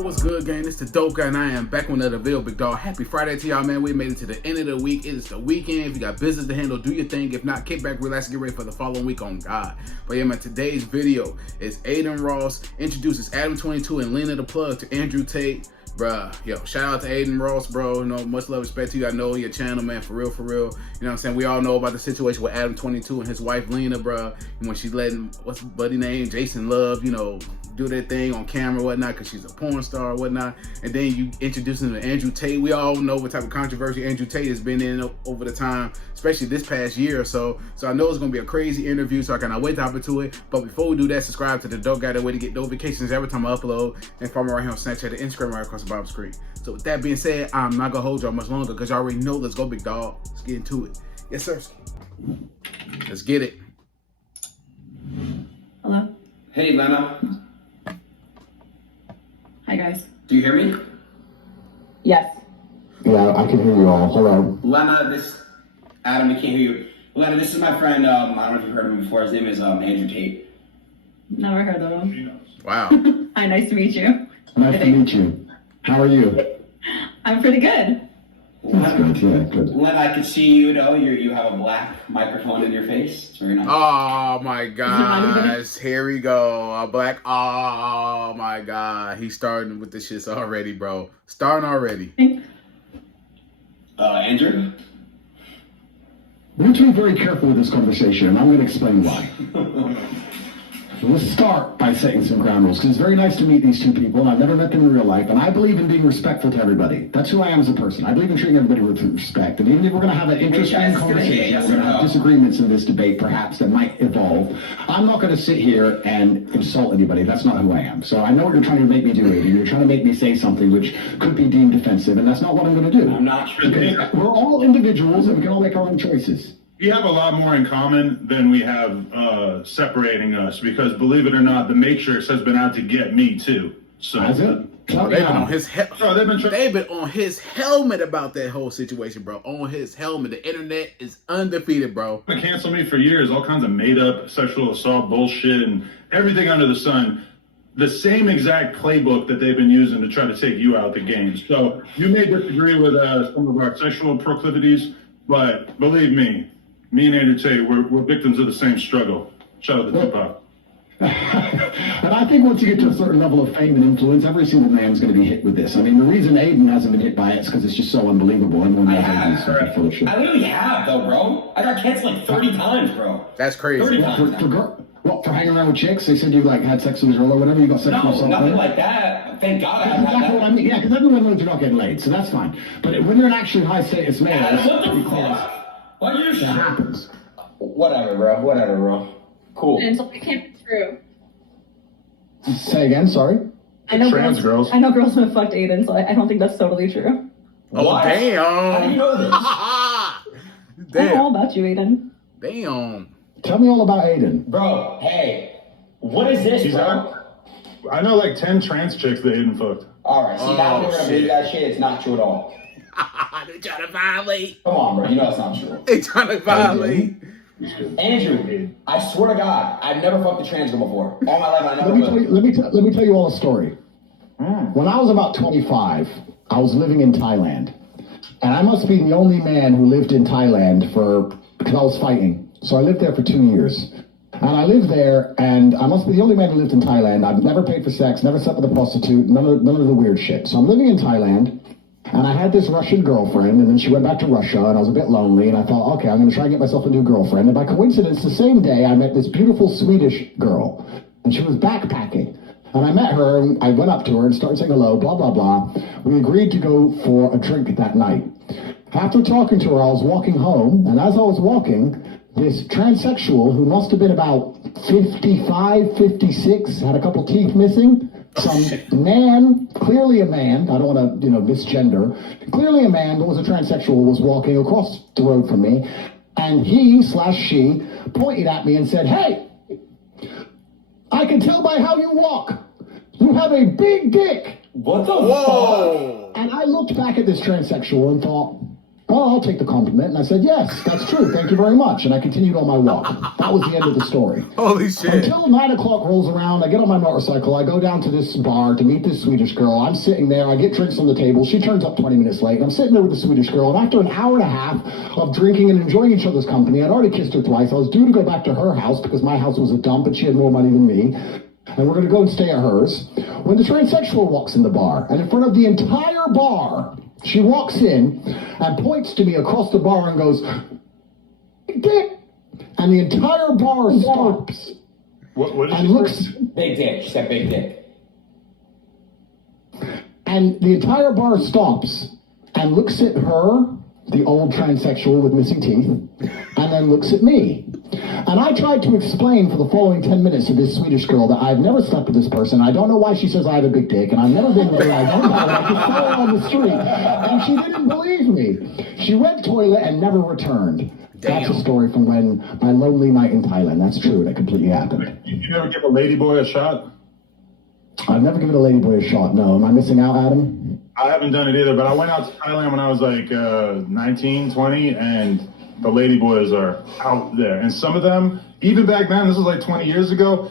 What's good, gang? It's the dope guy, and I am back with another video, big dog. Happy Friday to y'all, man. We made it to the end of the week. It is the weekend. If you got business to handle, do your thing. If not, kick back, relax, and get ready for the following week on God. But yeah, man, today's video is Adin Ross introduces Adam22 and Lena the Plug to Andrew Tate. Bruh, yo, shout out to Adin Ross, bro. You know, much love, respect to you. I know your channel, man, for real, for real. You know what I'm saying? We all know about the situation with Adam22 and his wife, Lena, bruh. And when she letting, what's his buddy name? Jason Love, you know, do their thing on camera, whatnot, because she's a porn star, whatnot. And then you introduce him to Andrew Tate. We all know what type of controversy Andrew Tate has been in over the time, especially this past year or so. So I know it's going to be a crazy interview, so I cannot wait to hop into it. But before we do that, subscribe to the Dope Guy, that way to get notifications every time I upload. And follow me right here on Snapchat and Instagram right across the bottom screen. So with that being said, I'm not going to hold y'all much longer because y'all already know. Let's go, big dog. Let's get into it. Yes, sir. Let's get it. Hello? Hey, Lena. Hi, guys. Do you hear me? Yes. Yeah, I can hear you all. Hello. Lena, Adam, I can't hear you. Lena, this is my friend, I don't know if you've heard of him before. His name is Andrew Tate. Never heard of him. Wow. Hi, nice to meet you. Nice to meet you. How are you? I'm pretty good. That's good, yeah, good. Lena, I can see you know, you have a black microphone in your face. It's very nice. Oh my gosh, here we go. A black, oh my God. He's starting with the shits already, bro. Starting already. Andrew? We need to be very careful with this conversation, and I'm going to explain why. Let's start by setting some ground rules, because it's very nice to meet these two people. I've never met them in real life, and I believe in being respectful to everybody. That's who I am as a person. I believe in treating everybody with respect. And even if we're going to have an interesting conversation, we're going to have disagreements in this debate, perhaps, that might evolve, I'm not going to sit here and insult anybody. That's not who I am. So I know what you're trying to make me do, Adin. You're trying to make me say something which could be deemed offensive, and that's not what I'm going to do. I'm not sure. Okay? We're all individuals, and we can all make our own choices. We have a lot more in common than we have separating us, because believe it or not, the Matrix has been out to get me too. So Has it? Oh, they've been on his they've been on his helmet about that whole situation, bro. On his helmet. The internet is undefeated, bro. trying to cancel me for years, all kinds of made up sexual assault bullshit and everything under the sun. The same exact playbook that they've been using to try to take you out the game. So you may disagree with some of our sexual proclivities, but believe me and Andrew Tate, we're victims of the same struggle. Shout out to Tupac. And I think once you get to a certain level of fame and influence, every single man's going to be hit with this. I mean, the reason Adin hasn't been hit by it is because it's just so unbelievable. Everyone knows Adin's fucking full of shit. I literally have, though, bro. I got canceled like 30 times, bro. That's crazy. 30 times. For hanging around with chicks? They said you like had sex with a girl or whatever. You got sexual assault? No, nothing like that. Thank God I haven't had Exactly that. what I mean. Yeah, because everyone knows you're not getting laid, so that's fine. But when you're an actually high status male, What the fuck? What are you that happens. Whatever, bro. Cool. And so it can't be true. Say again, sorry? I know Trans girls. I know girls who have fucked Adin, so I don't think that's totally true. Oh, What? damn. How do you know this? I know all about you, Adin. Damn. Tell me all about Adin. Bro, hey. What is this, bro? I know like 10 trans chicks that Adin fucked. Alright, see, now we're gonna shit. read that shit. It's not true at all. They trying to violate. Come on, bro. You know that's not true. They trying to violate. Andrew, I swear to God, I've never fucked a trans girl before. All my life, I never will. Let me tell you all a story. When I was about 25, I was living in Thailand. And I must be the only man who lived in Thailand because I was fighting. So I lived there for 2 years. And I lived there, and I must be the only man who lived in Thailand. I've never paid for sex, never slept with a prostitute, none of the weird shit. So I'm living in Thailand, and I had this Russian girlfriend, and then she went back to Russia, and I was a bit lonely, and I thought, okay, I'm going to try and get myself a new girlfriend. And by coincidence, the same day, I met this beautiful Swedish girl, and she was backpacking. And I met her, and I went up to her and started saying hello, blah, blah, blah. We agreed to go for a drink that night. After talking to her, I was walking home, and as I was walking, this transsexual, who must have been about 55, 56, had a couple teeth missing. Some man, clearly a man, I don't want to, misgender, clearly a man, but was a transsexual, was walking across the road from me, and he/she pointed at me and said, "Hey, I can tell by how you walk. You have a big dick." What the Whoa. fuck? And I looked back at this transsexual and thought, well, I'll take the compliment. And I said, yes, that's true. Thank you very much. And I continued on my walk. That was the end of the story. Holy shit. Until 9 o'clock rolls around, I get on my motorcycle. I go down to this bar to meet this Swedish girl. I'm sitting there. I get drinks on the table. She turns up 20 minutes late. And I'm sitting there with the Swedish girl. And after an hour and a half of drinking and enjoying each other's company, I'd already kissed her twice. I was due to go back to her house because my house was a dump and she had more money than me. And we're going to go and stay at hers. When the transsexual walks in the bar, and in front of the entire bar, she walks in and points to me across the bar and goes, dick. And the entire bar stops. What and looks. Big dick. She said big dick. And the entire bar stops and looks at her, the old transsexual with missing teeth, and then looks at me. And I tried to explain for the following 10 minutes to this Swedish girl that I've never slept with this person. I don't know why she says I have a big dick, and I've never been with her. I don't know. I just saw her on the street, and she didn't believe me. She went toilet and never returned. Damn. That's a story from when my lonely night in Thailand. That's true. That completely happened. You never give a ladyboy a shot? I've never given a ladyboy a shot. No. Am I missing out, Adam? I haven't done it either, but I went out to Thailand when I was like 19, 20, and the ladyboys are out there. And some of them, even back then, this was like 20 years ago,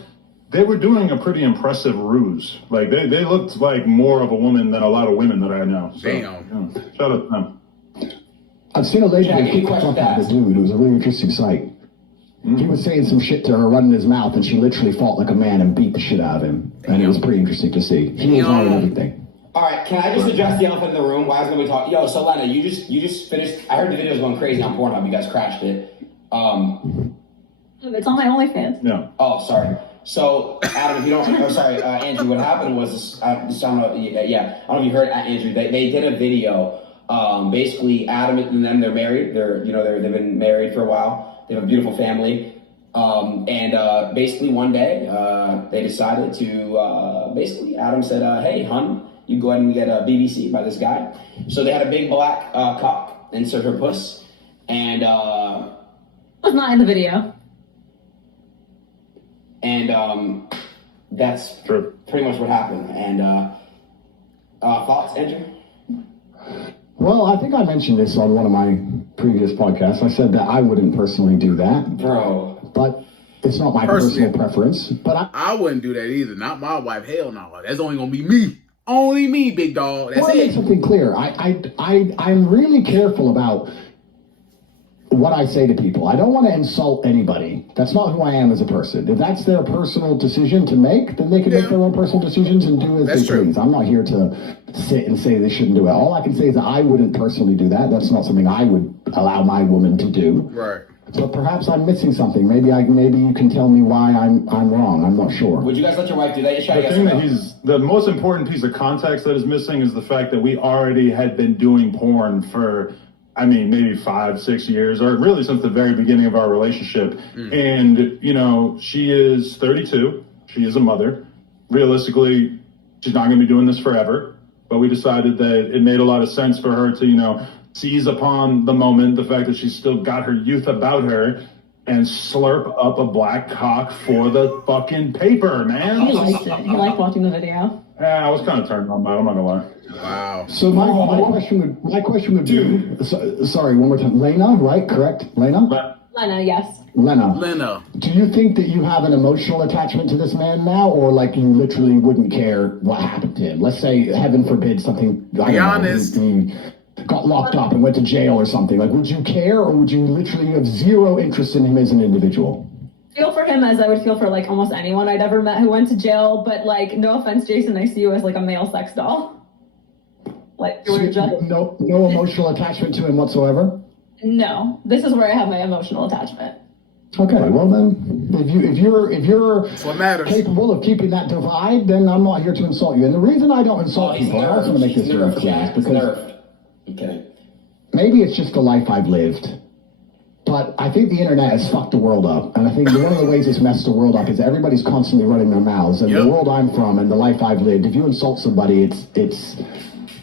they were doing a pretty impressive ruse. Like, they looked like more of a woman than a lot of women that I know. So, Damn. Yeah, shout out to them. I've seen a lady Yeah, kick question fuck out of a that. dude. It was a really interesting sight. He was saying some shit to her, running his mouth, and she literally fought like a man and beat the shit out of him. And it was pretty interesting to see. He was on everything. All right, can I just address the elephant in the room? Why is nobody talking? Yo, so Lena, you just finished. I heard the video's going crazy on Pornhub. You guys crashed it. It's on my OnlyFans. Yeah. Oh, sorry. So, Adam, if you don't, or sorry, Andrew, what happened was, I don't know, yeah, I don't know if you heard, Andrew, they did a video, basically Adam and them, they're married, they've been married for a while, they have a beautiful family, and basically one day, they decided to, basically Adam said, hey, hun, you can go ahead and get a BBC by this guy. So they had a big black cock insert her puss, and, Was not in the video. And that's True. pretty much what happened. And thoughts, Andrew? Well, I think I mentioned this on one of my previous podcasts. I said that I wouldn't personally do that. Bro. But it's not my personal preference. But I wouldn't do that either. Not my wife. Hell no. That's only gonna be me. Only me, big dog. That's I want to make it. something clear. I'm really careful about what I say to people. I don't want to insult anybody. That's not who I am as a person. If that's their personal decision to make, then they can make their own personal decisions and do as That's they true. please. I'm not here to sit and say they shouldn't do it. All I can say is that I wouldn't personally do that. That's not something I would allow my woman to do. Right. But perhaps I'm missing something. Maybe you can tell me why I'm wrong. I'm not sure. Would you guys let your wife do that? The thing that the most important piece of context that is missing is the fact that we already had been doing porn for, I mean, maybe 5-6 years, or really since the very beginning of our relationship. And, she is 32. She is a mother. Realistically, she's not going to be doing this forever. But we decided that it made a lot of sense for her to, seize upon the moment, the fact that she's still got her youth about her, and slurp up a black cock for the fucking paper, man. He liked it. He liked watching the video. I was kind of turned on by it, I'm not going to lie. Wow. So my question would be, sorry, one more time. Lena, right? Correct? Lena? Lena, yes. Lena. Do you think that you have an emotional attachment to this man now, or like you literally wouldn't care what happened to him? Let's say, heaven forbid, something, Be honest. He got locked up and went to jail or something. Like, would you care, or would you literally have zero interest in him as an individual? Feel for him as I would feel for like almost anyone I'd ever met who went to jail, but like, no offense, Jason, I see you as like a male sex doll. Like, So no emotional attachment to him whatsoever? No, this is where I have my emotional attachment. Okay, well then, if you're what matters. capable of keeping that divide, then I'm not here to insult you. And the reason I don't insult people, I also want to make this very clear, because Okay. maybe it's just the life I've lived, but I think the internet has fucked the world up. And I think one of the ways it's messed the world up is that everybody's constantly running their mouths. And the world I'm from and the life I've lived, if you insult somebody, it's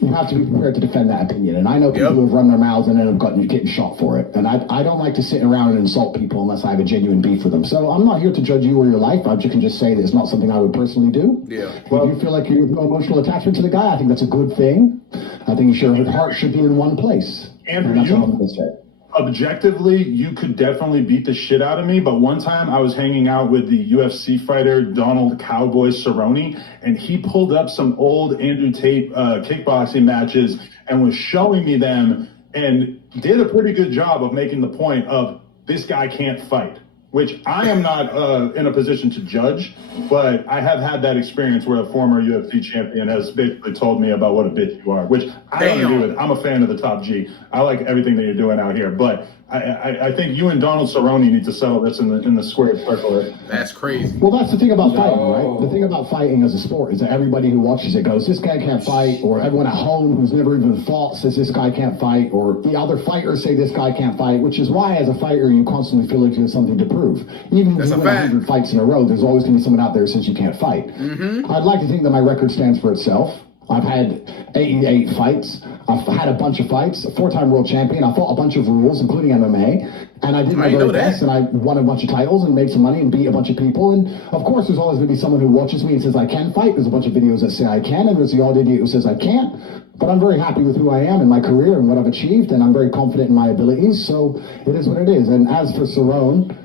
you have to be prepared to defend that opinion. And I know people who have run their mouths and then have getting shot for it. And I don't like to sit around and insult people unless I have a genuine beef with them. So I'm not here to judge you or your life. I can just say that it's not something I would personally do. Yeah. Well, if you feel like you have no emotional attachment to the guy, I think that's a good thing. I think your heart should be in one place. Andrew, And that's all I'm going to say. objectively, you could definitely beat the shit out of me. But one time I was hanging out with the UFC fighter, Donald Cowboy Cerrone, and he pulled up some old Andrew Tate kickboxing matches and was showing me them and did a pretty good job of making the point of this guy can't fight, which I am not in a position to judge, but I have had that experience where a former UFC champion has basically told me about what a bitch you are, which I don't agree with. I'm a fan of the Top G. I like everything that you're doing out here, but I think you and Donald Cerrone need to settle this in the square circle. That's crazy. Well, that's the thing about fighting, right? The thing about fighting as a sport is that everybody who watches it goes, this guy can't fight, or everyone at home who's never even fought says this guy can't fight, or the other fighters say this guy can't fight, which is why as a fighter you constantly feel like you have something to prove. Even if you win 100 fights in a row, there's always going to be someone out there who says you can't fight. I'd like to think that my record stands for itself. I've had 88 fights. I've had a bunch of fights, a 4-time world champion. I fought a bunch of rules, including MMA. And I did my very best, and I won a bunch of titles and made some money and beat a bunch of people. And of course, there's always going to be someone who watches me and says I can fight. There's a bunch of videos that say I can, and there's the odd idiot who says I can't. But I'm very happy with who I am in my career and what I've achieved, and I'm very confident in my abilities. So it is what it is. And as for Cerrone,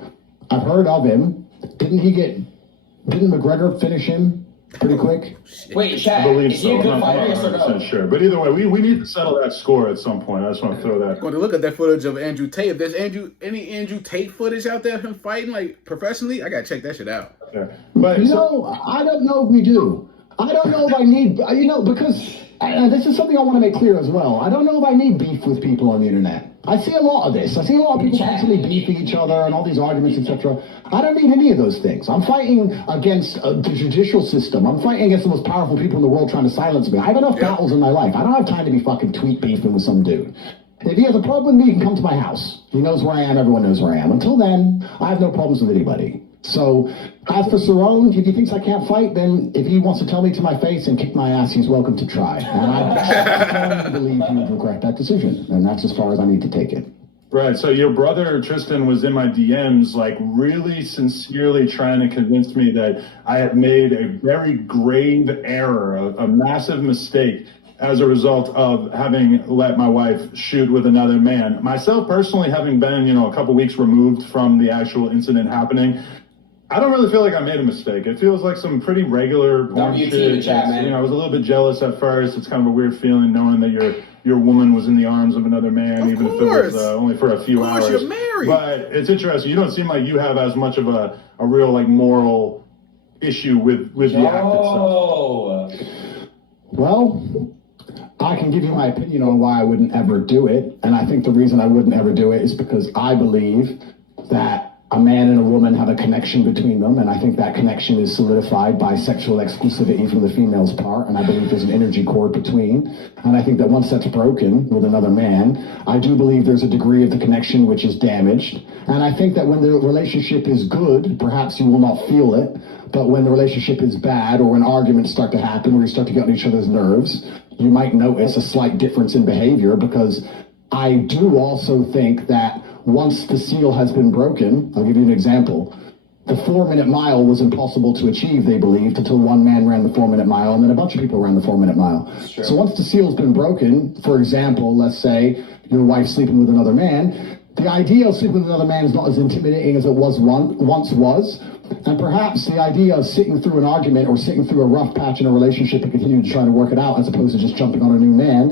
I've heard of him. Didn't McGregor finish him pretty quick? Wait, Chad, I believe is so. he a I'm good not fighter? Yes or 100% no? sure. But either way, we need to settle that score at some point. I just want to throw that. Going to look at that footage of Andrew Tate. If there's any Andrew Tate footage out there of him fighting like professionally, I gotta check that shit out. Yeah. But I don't know if we do. I don't know if I need, because this is something I want to make clear as well. I don't know if I need beef with people on the internet. I see a lot of this. I see a lot of people constantly beefing each other and all these arguments, etc. I don't need any of those things. I'm fighting against the judicial system. I'm fighting against the most powerful people in the world trying to silence me. I have enough battles in my life. I don't have time to be fucking tweet beefing with some dude. If he has a problem with me, he can come to my house. He knows where I am. Everyone knows where I am. Until then, I have no problems with anybody. So, as for Cerrone, if he thinks I can't fight, then if he wants to tell me to my face and kick my ass, he's welcome to try. And I believe he would regret that decision. And that's as far as I need to take it. Right. So your brother Tristan was in my DMs, like really sincerely trying to convince me that I had made a very grave error, a massive mistake as a result of having let my wife shoot with another man. Myself personally, having been, a couple weeks removed from the actual incident happening, I don't really feel like I made a mistake. It feels like some pretty regular porn shit. in the chat, man. I was a little bit jealous at first. It's kind of a weird feeling knowing that your woman was in the arms of another man, even if it was only for a few hours. You're married. But it's interesting. You don't seem like you have as much of a real moral issue with the act itself. Well, I can give you my opinion on why I wouldn't ever do it. And I think the reason I wouldn't ever do it is because I believe that a man and a woman have a connection between them, and I think that connection is solidified by sexual exclusivity from the female's part, and I believe there's an energy cord between, and I think that once that's broken with another man, I do believe there's a degree of the connection which is damaged, and I think that when the relationship is good, perhaps you will not feel it, but when the relationship is bad, or when arguments start to happen, or you start to get on each other's nerves, you might notice a slight difference in behavior, because I do also think that once the seal has been broken, I'll give you an example. The 4-minute mile was impossible to achieve, they believed, until one man ran the 4-minute mile, and then a bunch of people ran the 4-minute mile. Sure. So once the seal's been broken, for example, let's say your wife's sleeping with another man, the idea of sleeping with another man is not as intimidating as it once was. And perhaps the idea of sitting through an argument or sitting through a rough patch in a relationship and continuing to try to work it out as opposed to just jumping on a new man,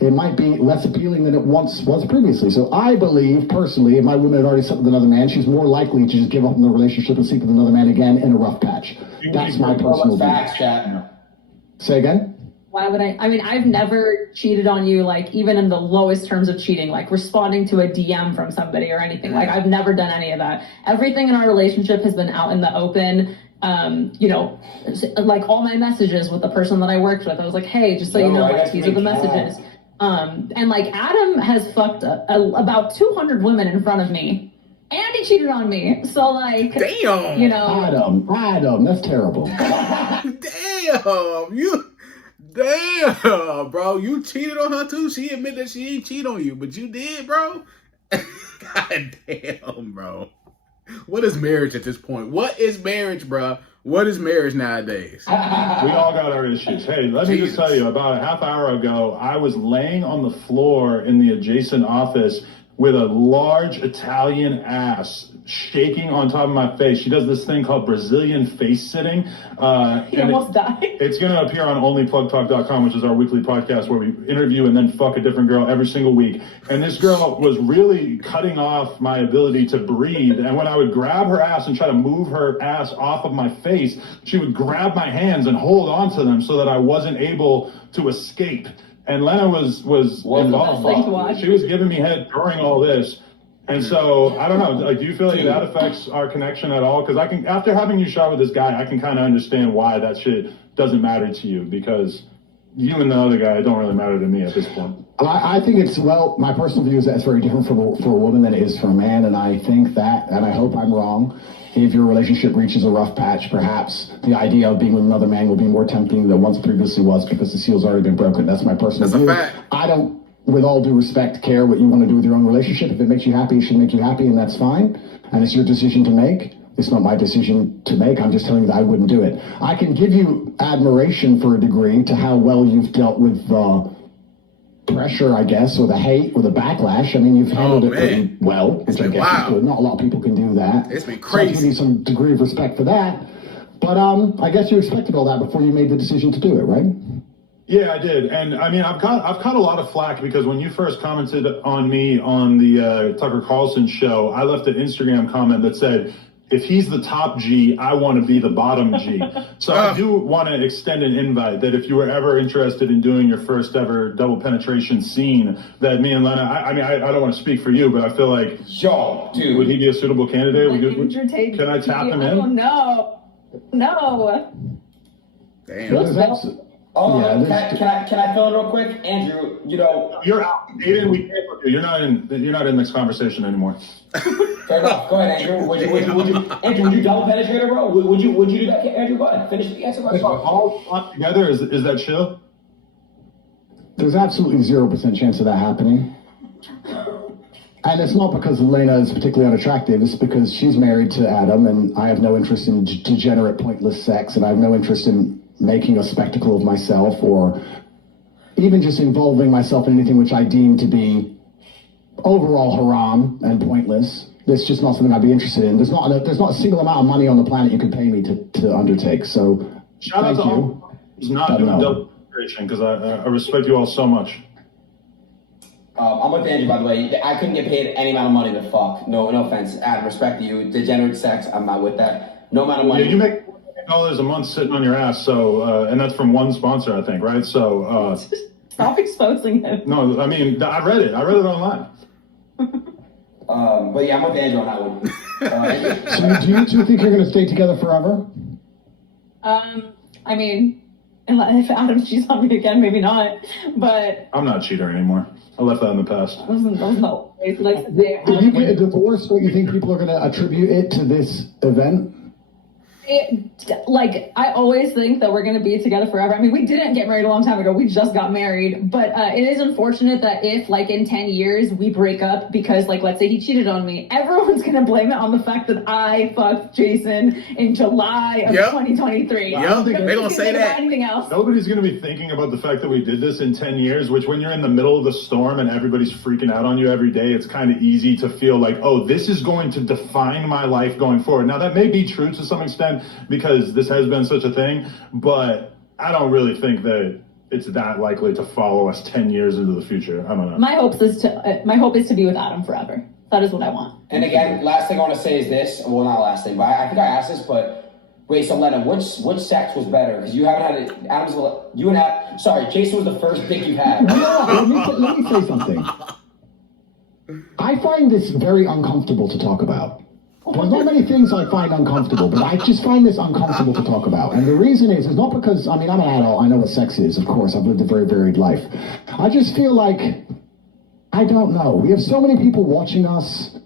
it might be less appealing than it once was previously. So I believe, personally, if my woman had already slept with another man, she's more likely to just give up on the relationship and sleep with another man again in a rough patch. That's my personal view. Say again? Why would I mean, I've never cheated on you, like, even in the lowest terms of cheating, like responding to a DM from somebody or anything. Like, I've never done any of that. Everything in our relationship has been out in the open. Like all my messages with the person that I worked with, I was like, hey, just so you know, like, these are the messages. And like, Adam has fucked about 200 women in front of me. And he cheated on me. So, like, damn. Adam, that's terrible. Damn, bro, you cheated on her too. She admitted that she ain't cheat on you, but you did, bro. God damn, bro. What is marriage at this point? What is marriage, bro? What is marriage nowadays? We all got our issues. Hey, let me just tell you, about a half hour ago, I was laying on the floor in the adjacent office with a large Italian ass shaking on top of my face. She does this thing called Brazilian face sitting. He almost died. It's going to appear on onlyplugtalk.com, which is our weekly podcast where we interview and then fuck a different girl every single week. And this girl was really cutting off my ability to breathe. And when I would grab her ass and try to move her ass off of my face, she would grab my hands and hold on to them so that I wasn't able to escape. And Lena was involved. She was giving me head during all this. And so, I don't know, like, do you feel like that affects our connection at all? Because I can, after having you shot with this guy, I can kind of understand why that shit doesn't matter to you, because you and the other guy don't really matter to me at this point. I think it's, well, my personal view is that it's very different for a woman than it is for a man, and I think that, and I hope I'm wrong, if your relationship reaches a rough patch, perhaps the idea of being with another man will be more tempting than once previously was, because the seal's already been broken. That's my personal view. That's a fact. I don't, with all due respect, care what you want to do with your own relationship. If it makes you happy, it should make you happy, and that's fine. And it's your decision to make. It's not my decision to make. I'm just telling you that I wouldn't do it. I can give you admiration for a degree to how well you've dealt with the pressure, I guess, or the hate, or the backlash. I mean, you've handled it pretty well, which I guess is good. Not a lot of people can do that. It's been crazy. So I give you some degree of respect for that. But I guess you expected all that before you made the decision to do it, right? Yeah, I did. And I mean, I've caught a lot of flack because when you first commented on me on the Tucker Carlson show, I left an Instagram comment that said, if he's the top G, I want to be the bottom G. So I do want to extend an invite that if you were ever interested in doing your first ever double penetration scene, that me and Lena, I mean, I don't want to speak for you, but I feel like, yo, dude, would he be a suitable candidate? Can I tap him in? Oh, no. Damn. Oh, yeah, can I fill in real quick, Andrew? You know, you're out. Adin, we can't look you. You're not in this conversation anymore. Fair enough. Go ahead, Andrew. Would you double penetrate her, bro? Would you do that, Andrew? Go ahead. Finish the answer. All together, is that chill? There's absolutely 0% chance of that happening. And it's not because Lena is particularly unattractive. It's because she's married to Adam, and I have no interest in degenerate, pointless sex, and I have no interest in making a spectacle of myself, or even just involving myself in anything which I deem to be overall haram and pointless. It's just not something I'd be interested in. There's not a single amount of money on the planet you could pay me to undertake. So shout out to all who's not doing double penetration, because I respect you all so much. I'm with Andrew, by the way. I couldn't get paid any amount of money to fuck. No offense. Adam, respect to you. Degenerate sex, I'm not with that. No amount of money. Yeah, you make $4 a month sitting on your ass, so and that's from one sponsor, I think, right? So stop exposing him. No, I mean, I read it online. But yeah, I'm with Andrew on that one. So do you two think you're going to stay together forever? I mean, if Adam cheats on me again, maybe not. But I'm not a cheater anymore. I left that in the past. That was no way. Like, if you get a divorce, don't you think people are going to attribute it to this event? I always think that we're going to be together forever. I mean, we didn't get married a long time ago. We just got married. But it is unfortunate that if, like, in 10 years we break up because, like, let's say he cheated on me, everyone's going to blame it on the fact that I fucked Jason in July of 2023. Yep, they're going to say that. Anything else. Nobody's going to be thinking about the fact that we did this in 10 years, which when you're in the middle of the storm and everybody's freaking out on you every day, it's kind of easy to feel like, oh, this is going to define my life going forward. Now, that may be true to some extent, because this has been such a thing, but I don't really think that it's that likely to follow us 10 years into the future. I don't know. My hope is to be with Adam forever. That is what I want. And again, last thing I want to say is this. Well, not last thing, but I think I asked this, but wait, so Lena, which sex was better? Because you haven't had it. Jason was the first dick you've had. Let me say something. I find this very uncomfortable to talk about. There's not many things I find uncomfortable, but I just find this uncomfortable to talk about. And the reason is not because, I mean, I'm an adult, I know what sex is, of course, I've lived a very varied life. I just feel like, I don't know, we have so many people watching us,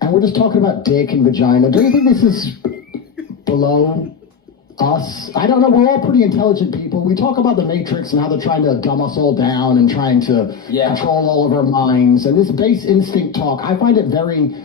and we're just talking about dick and vagina. Do you think this is below us? I don't know, we're all pretty intelligent people. We talk about the Matrix and how they're trying to dumb us all down and trying to control all of our minds. And this base instinct talk, I find it very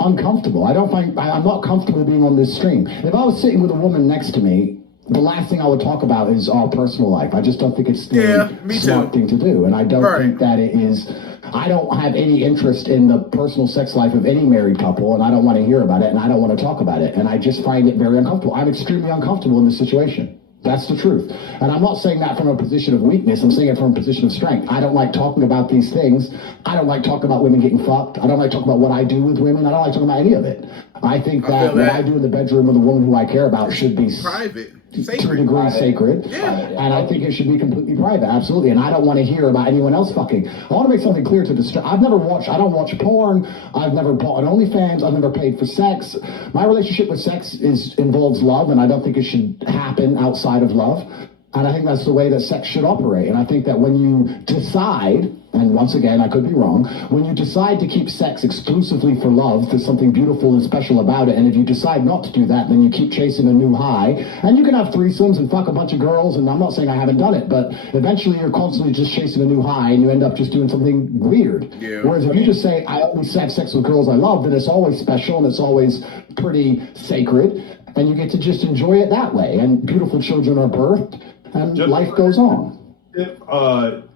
uncomfortable. I'm not comfortable being on this stream. If I was sitting with a woman next to me, the last thing I would talk about is our personal life. I just don't think it's the smart thing to do. And I don't think that it is. I don't have any interest in the personal sex life of any married couple, and I don't want to hear about it, and I don't want to talk about it. And I just find it very uncomfortable. I'm extremely uncomfortable in this situation. That's the truth. And I'm not saying that from a position of weakness. I'm saying it from a position of strength. I don't like talking about these things. I don't like talking about women getting fucked. I don't like talking about what I do with women. I don't like talking about any of it. I think that what I do in the bedroom with a woman who I care about should be private. To a degree sacred. And I think it should be completely private, absolutely. And I don't want to hear about anyone else fucking. I want to make something clear to the I don't watch porn. I've never bought an OnlyFans. I've never paid for sex. My relationship with sex involves love, and I don't think it should happen outside of love. And I think that's the way that sex should operate. And I think that when you decide, and once again, I could be wrong, when you decide to keep sex exclusively for love, there's something beautiful and special about it. And if you decide not to do that, then you keep chasing a new high. And you can have threesomes and fuck a bunch of girls, and I'm not saying I haven't done it, but eventually you're constantly just chasing a new high, and you end up just doing something weird. Whereas if you just say, I only have sex with girls I love, then it's always special, and it's always pretty sacred, and you get to just enjoy it that way. And beautiful children are birthed, and life goes on.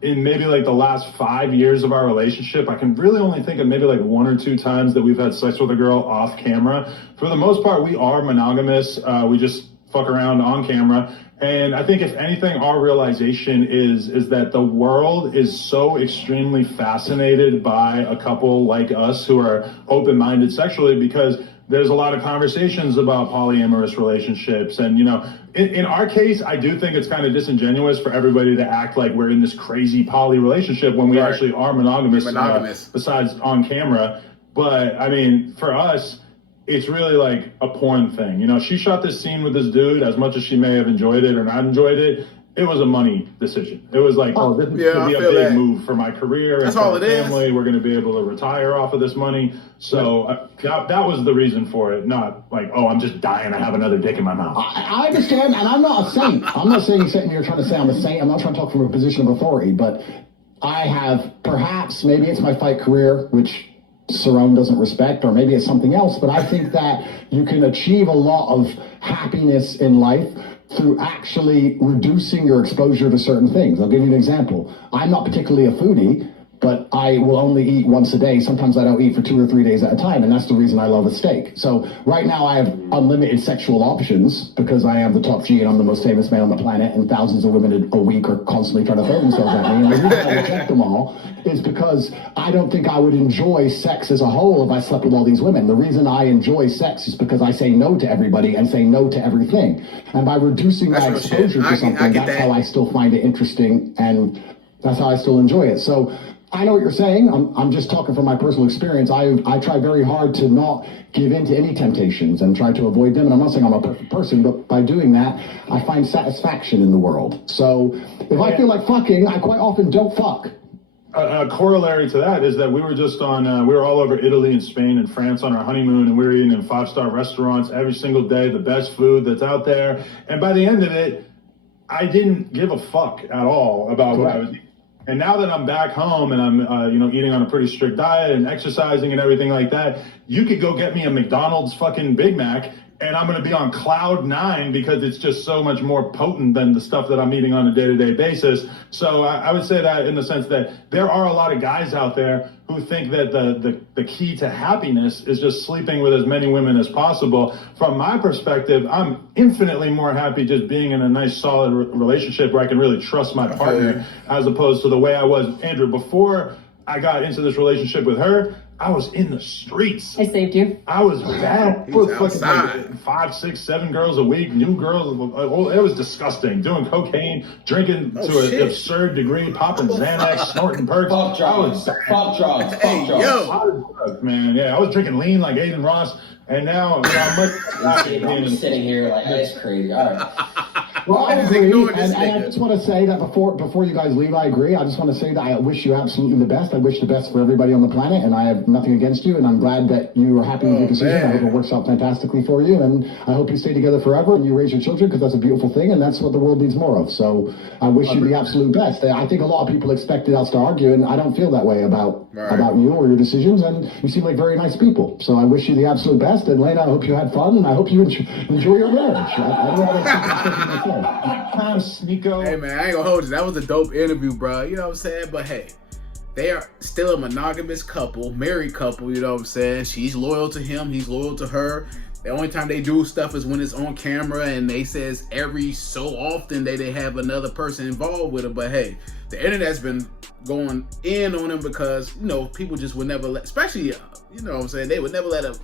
In maybe like the last 5 years of our relationship, I can really only think of maybe like 1 or 2 times that we've had sex with a girl off camera. For the most part, we are monogamous. We just fuck around on camera. And I think if anything, our realization is that the world is so extremely fascinated by a couple like us who are open-minded sexually, because there's a lot of conversations about polyamorous relationships. And, you know, in our case, I do think it's kind of disingenuous for everybody to act like we're in this crazy poly relationship when we actually are monogamous. Besides on camera. But, I mean, for us, it's really like a porn thing. You know, she shot this scene with this dude. As much as she may have enjoyed it or not enjoyed it, it was a money decision. It was like, this is going to be a big move for my career and for my family. We're going to be able to retire off of this money. So that was the reason for it, not like, oh, I'm just dying to have another dick in my mouth. I understand, and I'm not a saint. I'm not saying sitting here trying to say I'm a saint. I'm not trying to talk from a position of authority, but I have perhaps, maybe it's my fight career, which Cerrone doesn't respect, or maybe it's something else, but I think that you can achieve a lot of happiness in life through actually reducing your exposure to certain things. I'll give you an example. I'm not particularly a foodie, but I will only eat once a day. Sometimes I don't eat for 2 or 3 days at a time, and that's the reason I love a steak. So right now I have unlimited sexual options because I am the top G and I'm the most famous man on the planet, and thousands of women a week are constantly trying to throw themselves at me. And the reason I reject them all is because I don't think I would enjoy sex as a whole if I slept with all these women. The reason I enjoy sex is because I say no to everybody and say no to everything. And by reducing my exposure to something, that's how I still find it interesting, and that's how I still enjoy it. So I know what you're saying. I'm just talking from my personal experience. I try very hard to not give in to any temptations and try to avoid them. And I'm not saying I'm a perfect person, but by doing that, I find satisfaction in the world. So if I feel like fucking, I quite often don't fuck. A corollary to that is that we were just on, we were all over Italy and Spain and France on our honeymoon, and we were eating in 5-star restaurants every single day, the best food that's out there. And by the end of it, I didn't give a fuck at all about what I was eating. And now that I'm back home and I'm, eating on a pretty strict diet and exercising and everything like that, you could go get me a McDonald's fucking Big Mac and I'm going to be on cloud 9 because it's just so much more potent than the stuff that I'm eating on a day-to-day basis. So I would say that in the sense that there are a lot of guys out there who think that the key to happiness is just sleeping with as many women as possible. From my perspective, I'm infinitely more happy just being in a nice, solid relationship where I can really trust my partner, as opposed to the way I was, Andrew, before I got into this relationship with her. I was in the streets. I saved you. I was bad. I was fucking like 5, 6, 7 girls a week, new girls. It was disgusting. Doing cocaine, drinking to an absurd degree, popping Xanax, snorting perks. Fuck drugs. Fuck drugs. Hey, yo. Man, yeah, I was drinking lean like Adin Ross, and now I'm sitting here like, that's crazy. All right. Well, I just agree, ignored this and I nigga. just want to say that before you guys leave, I agree. I just want to say that I wish you absolutely the best. I wish the best for everybody on the planet, and I have nothing against you, and I'm glad that you are happy with your decision. Man. I hope it works out fantastically for you, and I hope you stay together forever and you raise your children, because that's a beautiful thing, and that's what the world needs more of. So I wish you the absolute best. I think a lot of people expected us to argue, and I don't feel that way about you or your decisions, and you seem like very nice people. So I wish you the absolute best, and Lena, I hope you had fun, and I hope you enjoy your marriage. I don't know what else to say. Nico. Hey man, I ain't gonna hold you. That was a dope interview, bro. You know what I'm saying? But hey, they are still a monogamous couple, married couple. You know what I'm saying? She's loyal to him. He's loyal to her. The only time they do stuff is when it's on camera, and they says every so often they have another person involved with it. But hey, the internet's been going in on him because, you know, people just would never let, especially, you know what I'm saying, they would never let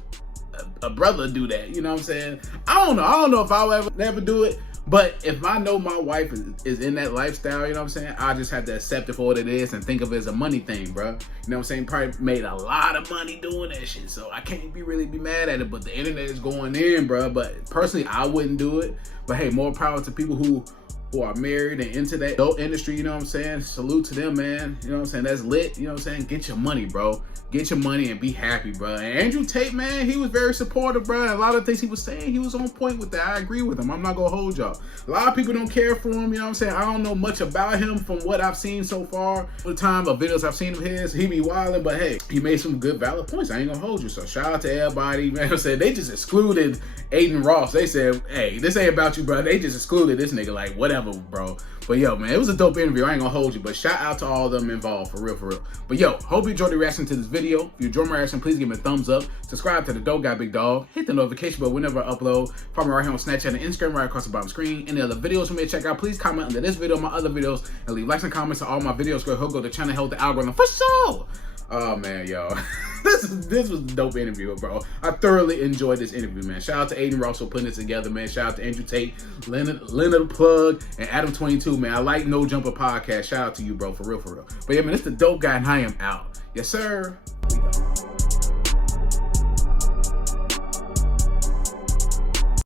a brother do that. You know what I'm saying? I don't know if I'll ever never do it. But if I know my wife is in that lifestyle, you know what I'm saying, I just have to accept it for what it is and think of it as a money thing, bro. You know what I'm saying? Probably made a lot of money doing that shit, so I can't really be mad at it. But the internet is going in, bro. But personally, I wouldn't do it. But hey, more power to people who are married and into that adult industry, you know what I'm saying? Salute to them, man. You know what I'm saying? That's lit. You know what I'm saying? Get your money, bro. Get your money and be happy, bro. And Andrew Tate, man, he was very supportive, bro. And a lot of things he was saying, he was on point with that. I agree with him. I'm not gonna hold y'all. A lot of people don't care for him, you know what I'm saying? I don't know much about him from what I've seen so far. The time of videos I've seen of his, he be wilding, but hey, he made some good, valid points. I ain't gonna hold you. So shout out to everybody, man. I said they just excluded Adin Ross. They said, hey, this ain't about you, bro. They just excluded this nigga, like, whatever, bro. But yo, man, it was a dope interview. I ain't gonna hold you, but shout out to all of them involved, for real, for real. But yo, hope you enjoyed the reaction to this video. If you enjoyed my reaction, please give me a thumbs up. Subscribe to the Dope Guy Big Dog. Hit the notification bell whenever I upload. Follow me right here on Snapchat and Instagram, right across the bottom screen. Any other videos you may check out, please comment under this video, my other videos, and leave likes and comments on all my videos. Go to the channel, help the algorithm for sure. Oh man, yo, this was a dope interview, bro. I thoroughly enjoyed this interview, man. Shout out to Adin Ross for putting it together, man. Shout out to Andrew Tate, Lena the Plug, and Adam22, man. I like No Jumper Podcast. Shout out to you, bro, for real, for real. But yeah, man, it's the Dope Guy, and I am out. Yes, sir.